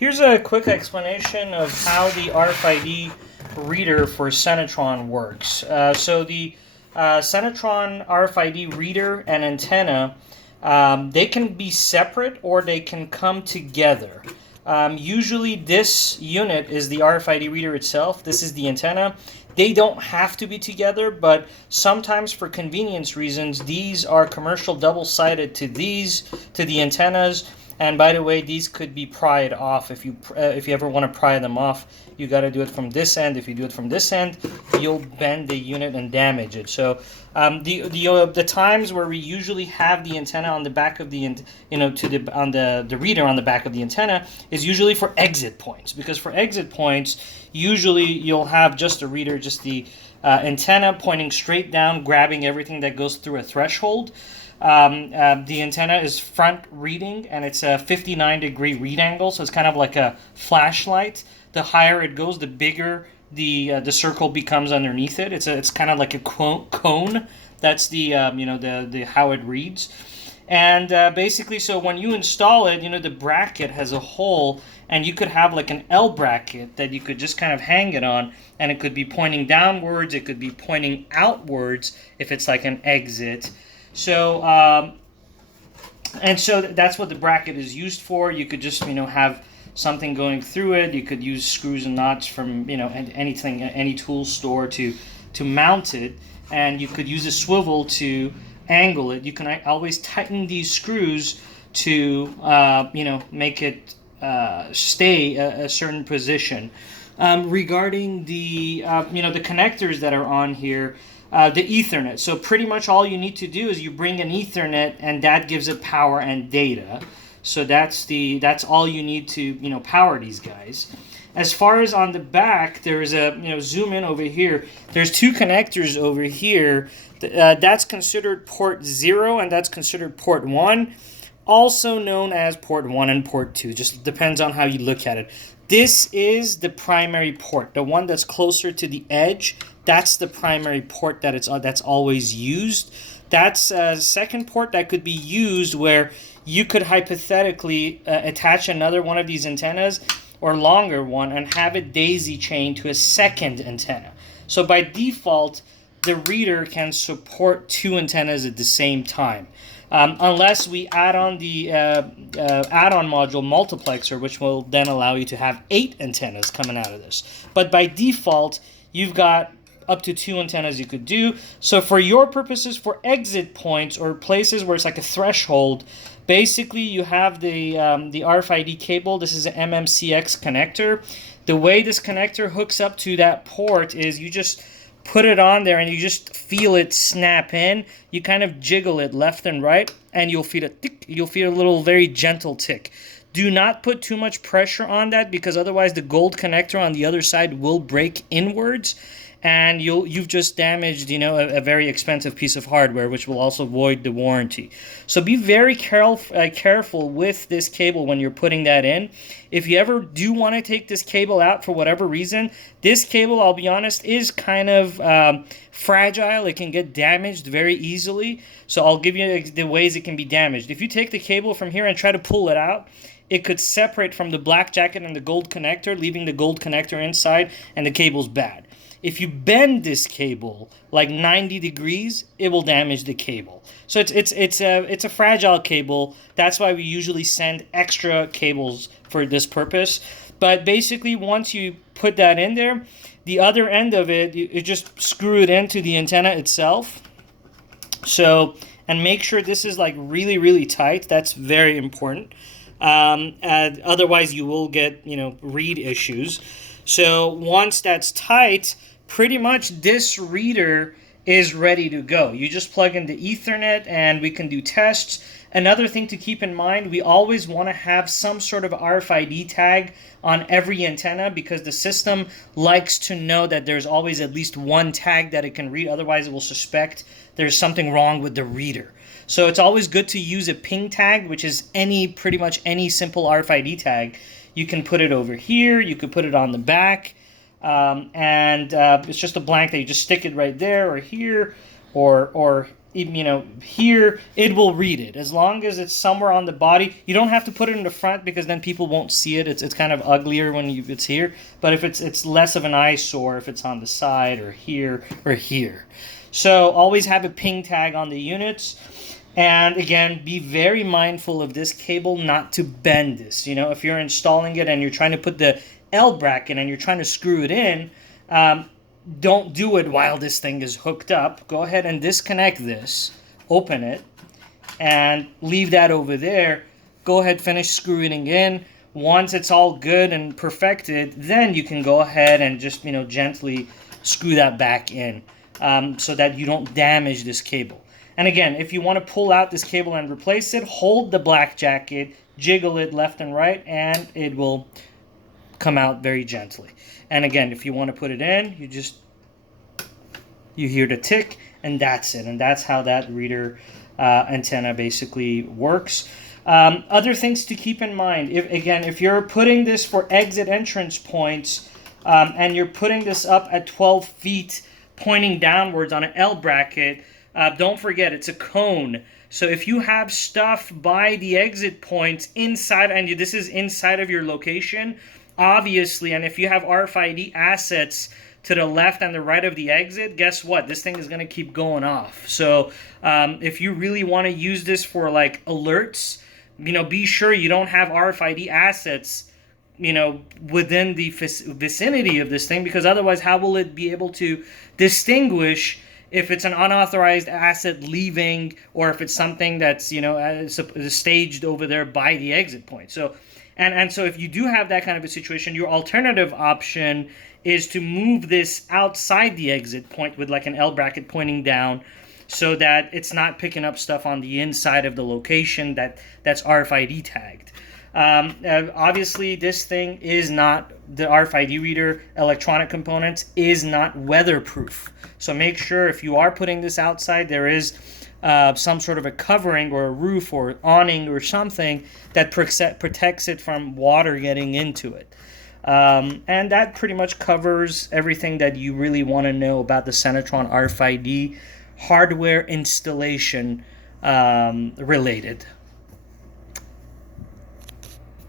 Here's a quick explanation of how the RFID reader for Senitron works. So the Senitron RFID reader and antenna, they can be separate or they can come together. Usually this unit is the RFID reader itself. This is the antenna. They don't have to be together, but sometimes for convenience reasons, these are commercial double-sided to the antennas. And by the way, these could be pried off. If you ever want to pry them off, you got to do it from this end. If you do it from this end, you'll bend the unit and damage it. So the times where we usually have the antenna on the back of the the reader on the back of the antenna is usually for exit points, because for exit points usually you'll have just a reader, just the antenna pointing straight down, grabbing everything that goes through a threshold. The antenna is front reading, and it's a 59-degree read angle, so it's kind of like a flashlight. The higher it goes, the bigger the circle becomes underneath it. It's kind of like a cone. That's the the how it reads. And basically, so when you install it, the bracket has a hole, and you could have like an L bracket that you could just kind of hang it on, and it could be pointing downwards, it could be pointing outwards if it's like an exit. So, so that's what the bracket is used for. You could just, have something going through it. You could use screws and nuts from, anything, any tool store to mount it. And you could use a swivel to angle it. You can always tighten these screws to, make it stay a certain position. Regarding the, the connectors that are on here, the Ethernet. So pretty much all you need to do is you bring an Ethernet, and that gives it power and data. So that's all you need to power these guys. As far as on the back, there's a zoom in over here. There's two connectors over here. That's considered port 0, and that's considered port 1, also known as port 1 and port 2. Just depends on how you look at it. This is the primary port, the one that's closer to the edge. That's the primary port that's always used. That's a second port that could be used where you could hypothetically attach another one of these antennas or longer one and have it daisy chained to a second antenna. So by default, the reader can support two antennas at the same time. Unless we add on the add-on module multiplexer, which will then allow you to have 8 antennas coming out of this. But by default, you've got up to 2 antennas you could do. So for your purposes, for exit points or places where it's like a threshold, basically you have the RFID cable. This is an MMCX connector. The way this connector hooks up to that port is you just put it on there and you just feel it snap in. You kind of jiggle it left and right, and you'll feel a tick. You'll feel a little very gentle tick. Do not put too much pressure on that, because otherwise the gold connector on the other side will break inwards, and you've just damaged a very expensive piece of hardware, which will also void the warranty. So be very careful with this cable when you're putting that in. If you ever do want to take this cable out for whatever reason, this cable, I'll be honest, is kind of fragile. It can get damaged very easily. So I'll give you the ways it can be damaged. If you take the cable from here and try to pull it out, it could separate from the black jacket and the gold connector, leaving the gold connector inside, and the cable's bad. If you bend this cable like 90 degrees, it will damage the cable. So it's a fragile cable. That's why we usually send extra cables for this purpose. But basically, once you put that in there, the other end of it, you just screw it into the antenna itself. So, and make sure this is like really, really tight. That's very important. Otherwise, you will get read issues. So once that's tight, pretty much this reader is ready to go. You just plug in the Ethernet and we can do tests. Another thing to keep in mind, we always want to have some sort of RFID tag on every antenna, because the system likes to know that there's always at least one tag that it can read. Otherwise, it will suspect there's something wrong with the reader. So it's always good to use a ping tag, which is pretty much any simple RFID tag. You can put it over here. You could put it on the back. It's just a blank that you just stick it right there or here or here it will read it as long as it's somewhere on the body. You don't have to put it in the front because then people won't see it. It's kind of uglier when it's here. But if it's less of an eyesore if it's on the side or here or here. So always have a ping tag on the units. And again, be very mindful of this cable not to bend this. If you're installing it and you're trying to put the L bracket and you're trying to screw it in, don't do it while this thing is hooked up. Go ahead and disconnect this, open it, and leave that over there. Go ahead, finish screwing it in. Once it's all good and perfected, then you can go ahead and just gently screw that back in, so that you don't damage this cable. And again, if you want to pull out this cable and replace it, hold the black jacket, jiggle it left and right, and it will come out very gently. And again, if you want to put it in, you hear the tick, and that's it. And that's how that reader antenna basically works. Other things to keep in mind, if you're putting this for exit entrance points, and you're putting this up at 12 feet pointing downwards on an L bracket, don't forget it's a cone. So if you have stuff by the exit points inside, and this is inside of your location, obviously, and if you have RFID assets to the left and the right of the exit, guess what? This thing is going to keep going off. So if you really want to use this for like alerts, be sure you don't have RFID assets, within the vicinity of this thing, because otherwise how will it be able to distinguish if it's an unauthorized asset leaving or if it's something that's staged over there by the exit point. So and so if you do have that kind of a situation, your alternative option is to move this outside the exit point with like an L bracket pointing down, so that it's not picking up stuff on the inside of the location that's RFID tagged. Obviously, this thing is not, the RFID reader electronic components is not weatherproof. So make sure if you are putting this outside, there is some sort of a covering or a roof or awning or something that protects it from water getting into it. And that pretty much covers everything that you really want to know about the Senitron RFID hardware installation related.